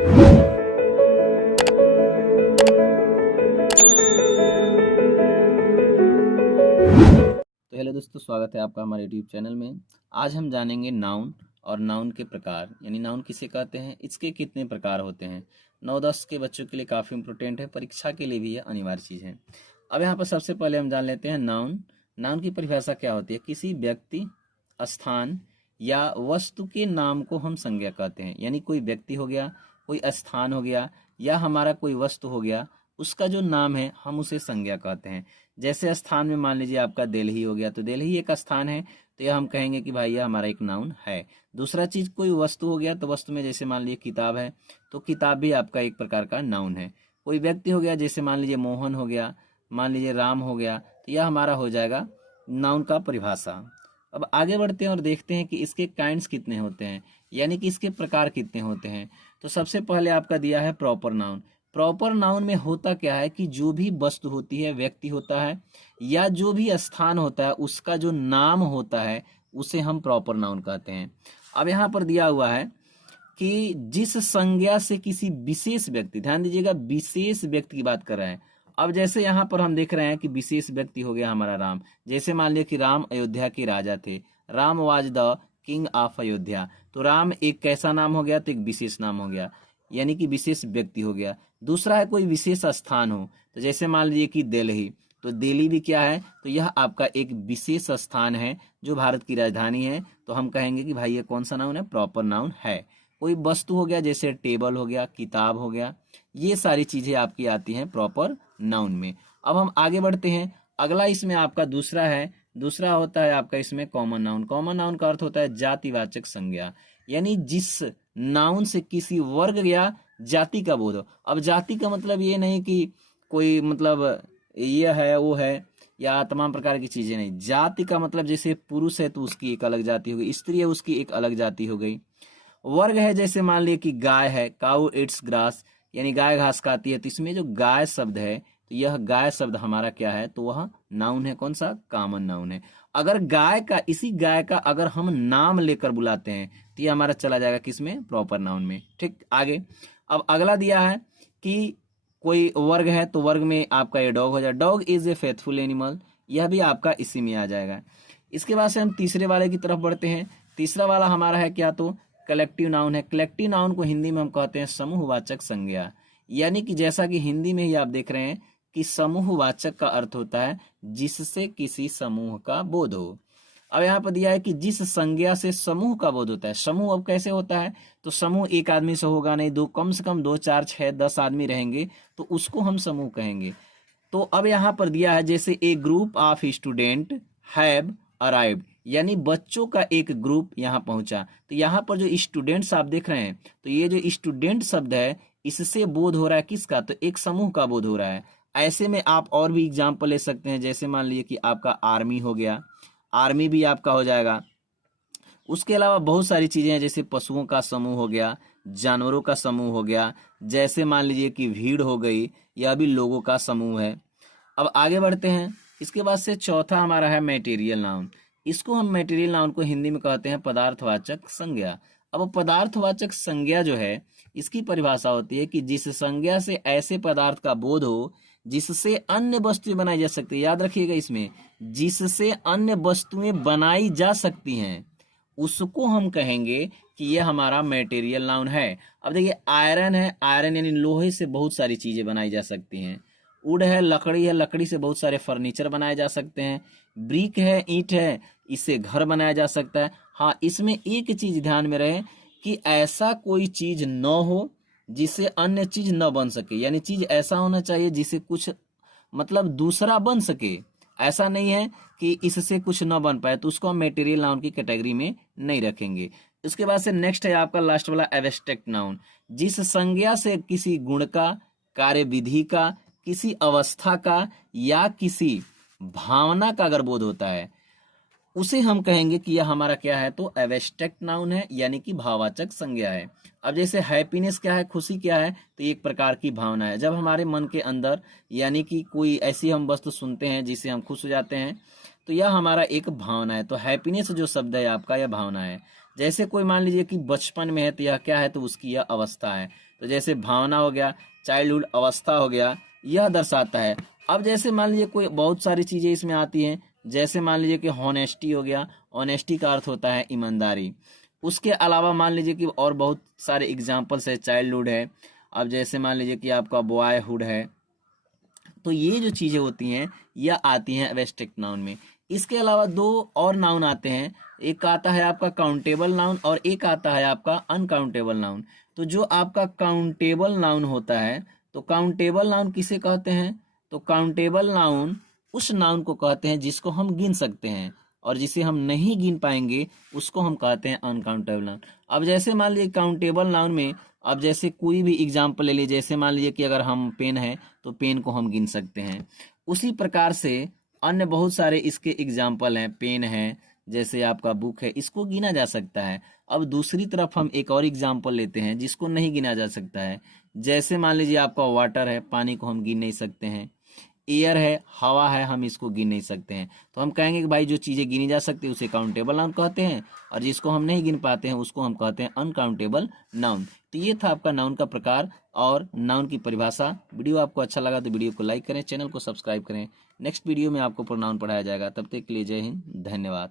तो हेलो दोस्तों, स्वागत है आपका हमारे यूट्यूब चैनल में। आज हम जानेंगे नाउन और नाउन के प्रकार, यानी नाउन किसे कहते हैं, इसके कितने प्रकार होते हैं। 9-10 के बच्चों के लिए काफ़ी इंपॉर्टेंट है, परीक्षा के लिए भी यह अनिवार्य चीज़ है। अब यहाँ पर सबसे पहले हम जान लेते हैं नाउन। नाउन की परिभाषा क्या होती है? किसी व्यक्ति, स्थान या वस्तु के नाम को हम संज्ञा कहते हैं। यानी कोई व्यक्ति हो गया, कोई स्थान हो गया, या हमारा कोई वस्तु हो गया, उसका जो नाम है हम उसे संज्ञा कहते हैं। जैसे स्थान में मान लीजिए आपका दिल्ली हो गया, तो दिल्ली एक स्थान है, तो यह हम कहेंगे कि भाई यह हमारा एक नाउन है। दूसरा चीज कोई वस्तु हो गया, तो वस्तु में जैसे मान लीजिए किताब है, तो किताब भी आपका एक प्रकार का नाउन है। कोई व्यक्ति हो गया, जैसे मान लीजिए मोहन हो गया, मान लीजिए राम हो गया, तो यह हमारा हो जाएगा नाउन का परिभाषा। अब आगे बढ़ते हैं और देखते हैं कि इसके काइंड्स कितने होते हैं, यानी कि इसके प्रकार कितने होते हैं। तो सबसे पहले आपका दिया है प्रॉपर नाउन। प्रॉपर नाउन में होता क्या है कि जो भी वस्तु होती है, व्यक्ति होता है, या जो भी स्थान होता है, उसका जो नाम होता है उसे हम प्रॉपर नाउन कहते हैं। अब यहाँ पर दिया हुआ है कि जिस संज्ञा से किसी विशेष व्यक्ति, ध्यान दीजिएगा विशेष व्यक्ति की बात कर रहे हैं। अब जैसे यहाँ पर हम देख रहे हैं कि विशेष व्यक्ति हो गया हमारा राम। जैसे मान लिया कि राम अयोध्या के राजा थे, Ram was the king of Ayodhya. तो राम एक कैसा नाम हो गया? तो एक विशेष नाम हो गया, यानी कि विशेष व्यक्ति हो गया। दूसरा है कोई विशेष स्थान हो, तो जैसे मान लीजिए कि दिल्ली, तो दिल्ली भी क्या है? तो यह आपका एक विशेष स्थान है जो भारत की राजधानी है, तो हम कहेंगे कि भाई ये कौन सा नाउन है? प्रॉपर नाउन है। कोई वस्तु हो गया, जैसे टेबल हो गया, किताब हो गया, ये सारी चीजें आपकी आती हैं प्रॉपर नाउन में। अब हम आगे बढ़ते हैं। अगला इसमें आपका दूसरा है, दूसरा होता है आपका इसमें कॉमन नाउन। कॉमन नाउन का अर्थ होता है जातिवाचक संज्ञा, यानी जिस नाउन से किसी वर्ग या जाति का बोध हो। अब जाति का मतलब ये नहीं कि कोई मतलब ये है वो है या तमाम प्रकार की चीजें नहीं। जाति का मतलब जैसे पुरुष है तो उसकी एक अलग जाति हो गई, स्त्री है उसकी एक अलग जाति हो गई। वर्ग है, जैसे मान लिया कि गाय है, काउ इट्स ग्रास, यानी गाय घास खाती है, तो इसमें जो गाय शब्द है, तो यह गाय शब्द हमारा क्या है? तो वह नाउन है। कौन सा? कॉमन नाउन है। अगर गाय का, इसी गाय का अगर हम नाम लेकर बुलाते हैं तो ये हमारा चला जाएगा किसमें? प्रॉपर नाउन में। ठीक, आगे अब अगला दिया है कि कोई वर्ग है, तो वर्ग में आपका ये डॉग हो जाए, dog is a faithful animal, यह भी आपका इसी में आ जाएगा। इसके बाद से हम तीसरे वाले की तरफ बढ़ते हैं। तीसरा वाला हमारा है क्या? तो कलेक्टिव नाउन है। कलेक्टिव नाउन को हिंदी में हम कहते हैं समूहवाचक संज्ञा, यानी कि जैसा कि हिंदी में ही आप देख रहे हैं कि समूहवाचक का अर्थ होता है जिससे किसी समूह का बोध हो। अब यहाँ पर दिया है कि जिस संज्ञा से समूह का बोध होता है। समूह अब कैसे होता है? तो समूह एक आदमी से होगा नहीं, दो, कम से कम 2, 4, 6, 10 आदमी रहेंगे, तो उसको हम समूह कहेंगे। तो अब यहाँ पर दिया है जैसे a group of student have arrived, यानी बच्चों का एक ग्रुप यहाँ पहुंचा। तो यहाँ पर जो स्टूडेंट्स आप देख रहे हैं, तो ये जो स्टूडेंट शब्द है, इससे बोध हो रहा है किसका? तो एक समूह का बोध हो रहा है। ऐसे में आप और भी एग्जाम्पल ले सकते हैं, जैसे मान लीजिए कि आपका आर्मी हो गया, आर्मी भी आपका हो जाएगा। उसके अलावा बहुत सारी चीजें हैं, जैसे पशुओं का समूह हो गया, जानवरों का समूह हो गया, जैसे मान लीजिए कि भीड़ हो गई, यह भी लोगों का समूह है। अब आगे बढ़ते हैं। इसके बाद से चौथा हमारा है मटेरियल नाउन। इसको हम मटेरियल नाउन को हिंदी में कहते हैं पदार्थवाचक संज्ञा। अब पदार्थवाचक संज्ञा जो है, इसकी परिभाषा होती है कि जिस संज्ञा से ऐसे पदार्थ का बोध हो जिससे अन्य वस्तुएं बनाई जा सकती है। याद रखिएगा इसमें, जिससे अन्य वस्तुएं बनाई जा सकती हैं, उसको हम कहेंगे कि यह हमारा मटेरियल नाउन है। अब देखिए आयरन है, आयरन यानी लोहे से बहुत सारी चीजें बनाई जा सकती हैं। वुड है, लकड़ी है, लकड़ी से बहुत सारे फर्नीचर बनाए जा सकते हैं। ब्रिक है, ईंट है, इससे घर बनाया जा सकता है। हाँ, इसमें एक चीज ध्यान में रहे कि ऐसा कोई चीज न हो जिससे अन्य चीज न बन सके, यानी चीज ऐसा होना चाहिए जिससे कुछ मतलब दूसरा बन सके। ऐसा नहीं है कि इससे कुछ न बन पाए, तो उसको हम मटेरियल नाउन की कैटेगरी में नहीं रखेंगे। उसके बाद से नेक्स्ट है आपका लास्ट वाला एब्स्ट्रैक्ट नाउन। जिस संज्ञा से किसी गुण का, कार्यविधि का, किसी अवस्था का या किसी भावना का अगर बोध होता है, उसे हम कहेंगे कि यह हमारा क्या है? तो एब्स्ट्रैक्ट नाउन है, यानी कि भाववाचक संज्ञा है। अब जैसे हैप्पीनेस क्या है, खुशी क्या है? तो एक प्रकार की भावना है। जब हमारे मन के अंदर यानी कि कोई ऐसी हम वस्तु सुनते हैं जिससे हम खुश हो जाते हैं, तो यह हमारा एक भावना है। तो हैप्पीनेस जो शब्द है आपका, यह भावना है। जैसे कोई मान लीजिए कि बचपन में है तो यह क्या है, तो उसकी यह अवस्था है। तो जैसे भावना हो गया, चाइल्डहुड अवस्था हो गया, यह दर्शाता है। अब जैसे मान लीजिए कोई बहुत सारी चीजें इसमें आती हैं, जैसे मान लीजिए कि हॉनेस्टी हो गया, ऑनेस्टी का अर्थ होता है ईमानदारी। उसके अलावा मान लीजिए कि और बहुत सारे एग्जाम्पल्स है, चाइल्डहुड है, अब जैसे मान लीजिए कि आपका बॉयहुड है। तो ये जो चीजें होती हैं यह आती हैं एब्स्ट्रैक्ट नाउन में। इसके अलावा दो और नाउन आते हैं, एक आता है आपका काउंटेबल नाउन और एक आता है आपका अनकाउंटेबल नाउन। तो जो आपका काउंटेबल नाउन होता है, तो काउंटेबल नाउन किसे कहते हैं, तो काउंटेबल नाउन उस नाउन को कहते हैं जिसको हम गिन सकते हैं, और जिसे हम नहीं गिन पाएंगे उसको हम कहते हैं अनकाउंटेबल नाउन। अब जैसे मान लीजिए काउंटेबल नाउन में, अब जैसे कोई भी एग्जाम्पल ले लीजिए, जैसे मान लीजिए कि अगर हम पेन है तो पेन को हम गिन सकते हैं। उसी प्रकार से अन्य बहुत सारे इसके एग्जाम्पल हैं, पेन है, जैसे आपका बुक है, इसको गिना जा सकता है। अब दूसरी तरफ हम एक और एग्जाम्पल लेते हैं जिसको नहीं गिना जा सकता है। जैसे मान लीजिए आपका वाटर है, पानी को हम गिन नहीं सकते हैं। एयर है, हवा है, हम इसको गिन नहीं सकते हैं। तो हम कहेंगे कि भाई जो चीज़ें गिनी जा सकती है उसे काउंटेबल नाउन कहते हैं, और जिसको हम नहीं गिन पाते हैं उसको हम कहते हैं अनकाउंटेबल नाउन। तो ये था आपका नाउन का प्रकार और नाउन की परिभाषा। वीडियो आपको अच्छा लगा तो वीडियो को लाइक करें, चैनल को सब्सक्राइब करें। नेक्स्ट वीडियो में आपको प्रोनाउन पढ़ाया जाएगा। तब तक के लिए जय हिंद, धन्यवाद।